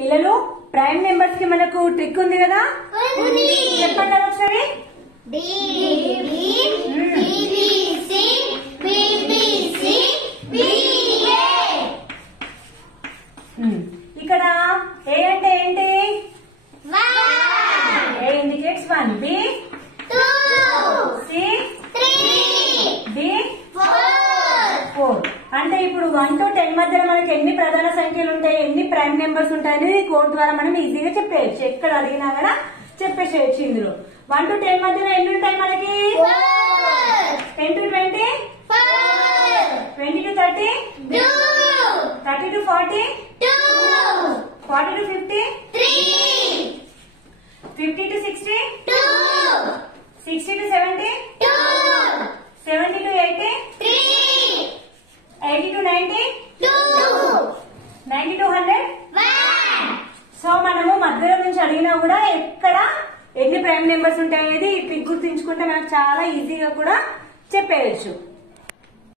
పిల్లలు prime numbers కి మనకు ట్రిక్ ఉంది కదా, చెప్పండి ఒకసారి. ఇక్కడ ఏ అంటే ఏంటి? ఏ ఇండికేట్స్ 1, బి 2, సి 3, డి 4. అంటే ఇప్పుడు 1 to 10 మధ్యలో మనకి ఎన్ని ప్రధాన సంఖ్యలు ఉంటాయి, ఎన్ని ప్రైమ్ నెంబర్స్ ఉంటాయని కోడ్ ద్వారా మనం ఈజీగా చెప్పేయచ్చు. ఎక్కడ అడిగినా కూడా చెప్పేసేయచ్చు. ఇందులో 1 to 10 మధ్యలో ఎన్ని ఉంటాయి మనకి? 10 to 20, 20 to 30, 30 to 40, 40 to 50, 50 to 60, 60 to 70, 70 to 80, 80 to 90, 90 to 100. So మనము మధ్యలో నుంచి అడిగినా కూడా ఎక్కడ ఎన్ని ప్రైమ్ నెంబర్స్ ఉంటాయి అనేది ఈ ట్రిక్ గుర్తుంచుకుంటే మనకు చాలా ఈజీగా కూడా చెప్పేయచ్చు.